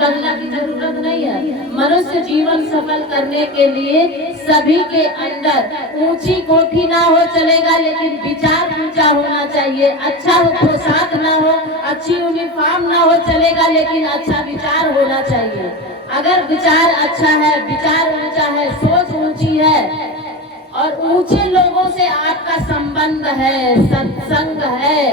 बदला की जरूरत नहीं है। मनुष्य जीवन सफल करने के लिए सभी के अंदर ऊंची कोठी ना हो चलेगा, लेकिन विचार ऊंचा होना चाहिए। अच्छा पोशाक ना हो, अच्छी यूनिफॉर्म ना हो चलेगा, लेकिन अच्छा विचार होना चाहिए। अगर विचार अच्छा है, विचार ऊंचा है, सोच ऊंची है और ऊंचे लोगों से आपका संबंध है, सत्संग है,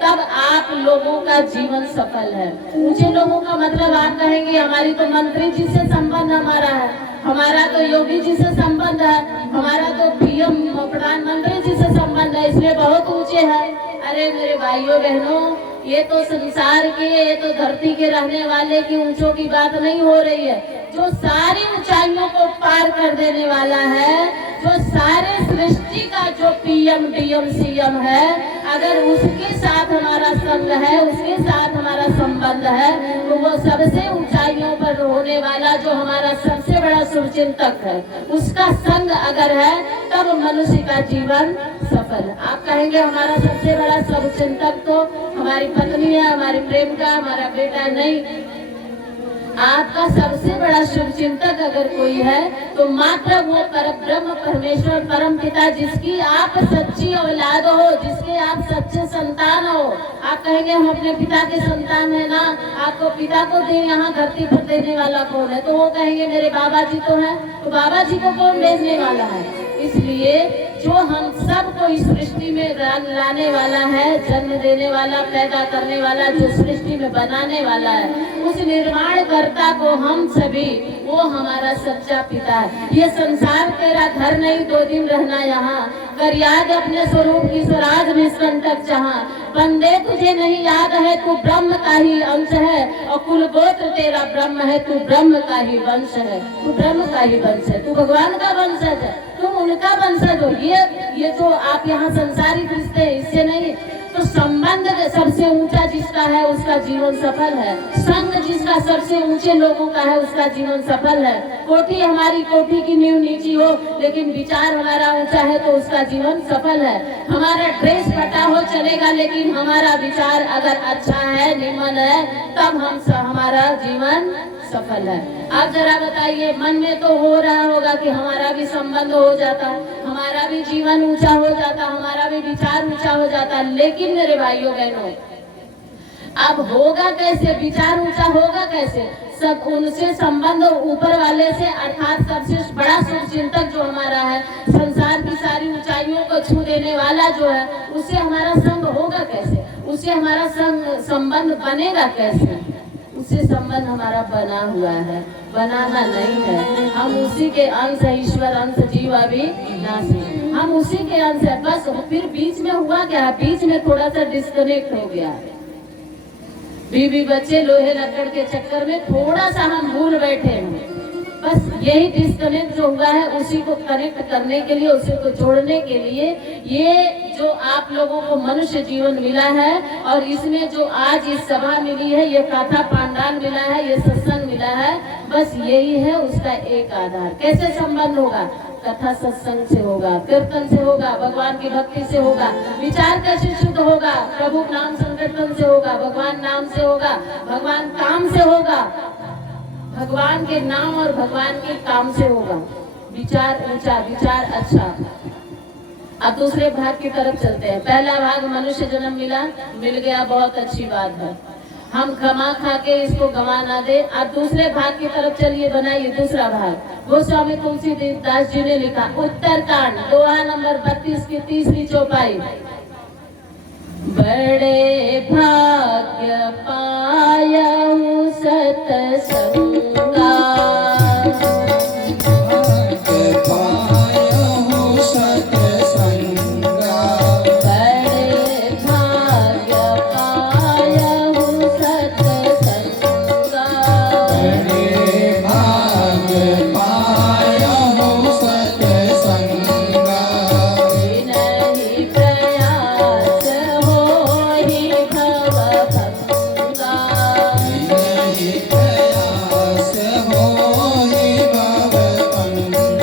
तब आप लोगों का जीवन सफल है। ऊंचे लोगों का मतलब आप कहेंगे हमारी तो मंत्री जी से संबंध हमारा है, हमारा तो योगी जी से संबंध है, हमारा तो पीएम प्रधानमंत्री जी से संबंध है, इसलिए बहुत ऊंचे है। अरे मेरे भाइयों बहनों, ये तो संसार के, ये तो धरती के रहने वाले की ऊंचों की बात नहीं हो रही है। जो सारी ऊंचाइयों को पार कर देने वाला है, जो सारे सृष्टि का जो पीएम डीएम सीएम है, अगर उसके साथ हमारा संग है, उसके साथ हमारा संबंध है, तो वो सबसे ऊंचाइयों पर होने वाला जो हमारा सबसे बड़ा शुभचिंतक है, उसका संग अगर है, तब मनुष्य का जीवन सफल। आप कहेंगे हमारा सबसे बड़ा शुभचिंतक तो हमारी पत्नी है, हमारी प्रेम का, हमारा बेटा नहीं। आपका सबसे बड़ा शुभचिंतक अगर कोई है तो मात्र वो परब्रह्म परमेश्वर परम पिता, जिसकी आप सच्ची औलाद हो, जिसके आप सच्चे संतान हो। आप कहेंगे हम अपने पिता के संतान है ना, आपको पिता को दे, यहाँ धरती पर देने वाला कौन है? तो वो कहेंगे मेरे बाबा जी तो हैं, तो बाबा जी को कौन भेजने वाला है? इसलिए जो हम सबको इस सृष्टि में लाने वाला है, जन्म देने वाला, पैदा करने वाला, जो सृष्टि में बनाने वाला है, उस निर्माणकर्ता को हम सभी, वो हमारा सच्चा पिता है। ये संसार तेरा घर नहीं, 2 दिन रहना यहाँ, कर याद अपने स्वरूप की स्वराज निष्कंटक जहाँ। बंदे तुझे नहीं याद है, तू ब्रह्म का ही अंश है, और कुल गोत्र तेरा ब्रह्म है, तू ब्रह्म का ही वंश है, तू ब्रह्म का ही वंश है, तू भगवान का वंशज है, तुम उनका वंशज हो। ये जो आप यहाँ संसारिक रिश्ते, इससे नहीं, तो संबंध सबसे ऊंचा जिसका है उसका जीवन सफल है। संग जिसका सबसे ऊंचे लोगों का है उसका जीवन सफल है। कोठी हमारी कोठी की नींव नीची हो, लेकिन विचार हमारा ऊंचा है तो उसका जीवन सफल है। हमारा ड्रेस फटा हो चलेगा, लेकिन हमारा विचार अगर अच्छा है, निमन है, तब हमारा जीवन सफल है। आप जरा बताइए, मन में तो हो रहा होगा कि हमारा भी संबंध हो जाता, हमारा भी जीवन ऊंचा हो जाता, हमारा भी विचार ऊंचा हो जाता, लेकिन मेरे भाइयों बहनों, अब होगा कैसे? विचार ऊंचा होगा कैसे? सब उनसे संबंध ऊपर वाले से, अर्थात सबसे बड़ा शुभचिंतक जो हमारा है, संसार की सारी ऊंचाइयों को छू देने वाला जो है, उससे हमारा संग होगा कैसे? उससे हमारा संबंध बनेगा कैसे? उससे संबंध हमारा बना हुआ है, बनाना नहीं है। हम उसी के अंश है, ईश्वर अंश जीव अविनाशी, हम उसी के अंश है। बस फिर बीच में हुआ क्या? बीच में थोड़ा सा डिस्कनेक्ट हो गया, बीवी बच्चे लोहे लकड़ के चक्कर में थोड़ा सा हम भूल बैठे हैं। बस यही डिस्कनेक्ट जो हुआ है, उसी को कनेक्ट करने के लिए, उसी को जोड़ने के लिए ये जो आप लोगों को मनुष्य जीवन मिला है, और इसमें जो आज इस सभा मिली है, ये कथा पांडाल मिला है, ये सत्संग मिला है, बस यही है उसका एक आधार। कैसे संबंध होगा? कथा सत्संग से होगा, कीर्तन से होगा, भगवान की भक्ति से होगा। विचार कैसे शुद्ध होगा? प्रभु नाम संकीर्तन से होगा, भगवान नाम से होगा, भगवान काम से होगा, भगवान के नाम और भगवान के काम से होगा। विचार ऊंचा, विचार अच्छा। अब दूसरे भाग की तरफ चलते हैं। पहला भाग मनुष्य जन्म मिल गया, बहुत अच्छी बात है, हम खमा खा के इसको गवा ना दे। अब दूसरे भाग की तरफ चलिए, बनाइए दूसरा भाग। गोस्वामी तुलसीदास जी ने लिखा, उत्तरकांड, दोहा नंबर 32 की 3री चौपाई। बड़े भाग